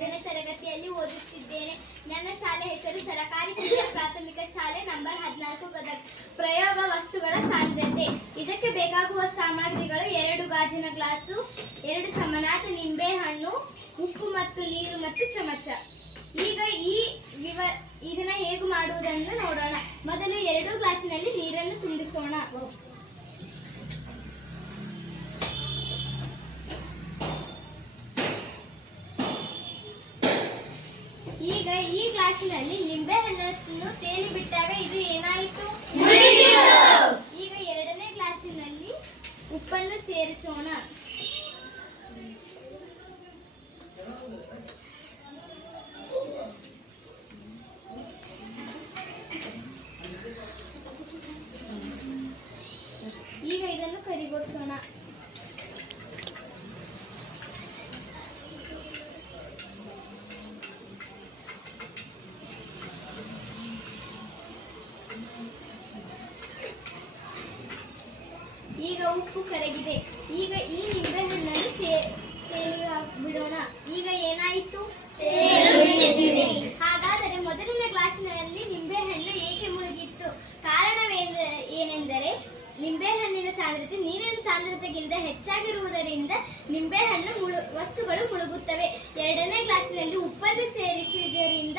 5ನೇ ತರಗತಿಯಲ್ಲಿ ಓದುತ್ತಿದ್ದೇನೆ. ನನ್ನ ಶಾಲೆ ಹೆಸರು ಸರಕಾರಿ ಕಿರಿಯ ಪ್ರಾಥಮಿಕ ಶಾಲೆ ನಂಬರ್ 14 ಗದಗ. ಪ್ರಯೋಗ ವಸ್ತುಗಳ ಸಾಂದ್ರತೆ. ಇದಕ್ಕೆ ಬೇಕಾಗುವ ಸಾಮಗ್ರಿಗಳು 2 ಗಾಜಿನ ಗ್ಲಾಸು, 2 ಸಮನಾದ ನಿಂಬೆಹಣ್ಣು, ಉಪ್ಪು ಮತ್ತು ನೀರು ಮತ್ತು ಚಮಚ. ಈಗ ಇದನ್ನ ಹೇಗೆ ಮಾಡುವುದನ್ನು ನೋಡೋಣ. ಮೊದಲು 2 ಗ್ಲಾಸಿನಲ್ಲಿ ನೀರನ್ನು ತುಂಬಿಸೋಣ. ಈಗ ಈ ಗ್ಲಾಸಿನಲ್ಲಿ ನಿಂಬೆ ಹಣ್ಣನ್ನು ತೇಲಿ ಬಿಟ್ಟಾಗ ಇದು ಏನಾಯಿತು? ಈಗ 2ನೇ ಗ್ಲಾಸಿನಲ್ಲಿ ಉಪ್ಪನ್ನು ಸೇರಿಸೋಣ. ಈಗ ಇದನ್ನು ಕರಿಗೊಳಿಸೋಣ. ಈಗ ಉಪ್ಪು ಕರಗಿದೆ. ಈಗ ಈ ನಿಂಬೆಹಣ್ಣನ್ನು ತೇಲಿ ಬಿಡೋಣ. ಈಗ ಏನಾಯಿತು? ಹಾಗಾದರೆ ಮೊದಲಿನ ಗ್ಲಾಸಿನಲ್ಲಿ ನಿಂಬೆಹಣ್ಣು ಏಕೆ ಮುಳುಗಿತ್ತು? ಕಾರಣವೇನೆಂದರೆ ನಿಂಬೆಹಣ್ಣಿನ ಸಾಂದ್ರತೆ ನೀರಿನ ಸಾಂದ್ರತೆಗಿಂತ ಹೆಚ್ಚಾಗಿರುವುದರಿಂದ ನಿಂಬೆಹಣ್ಣು ವಸ್ತುಗಳು ಮುಳುಗುತ್ತವೆ. 2ನೇ ಗ್ಲಾಸಿನಲ್ಲಿ ಉಪ್ಪನ್ನು ಸೇರಿಸಿದ್ದರಿಂದ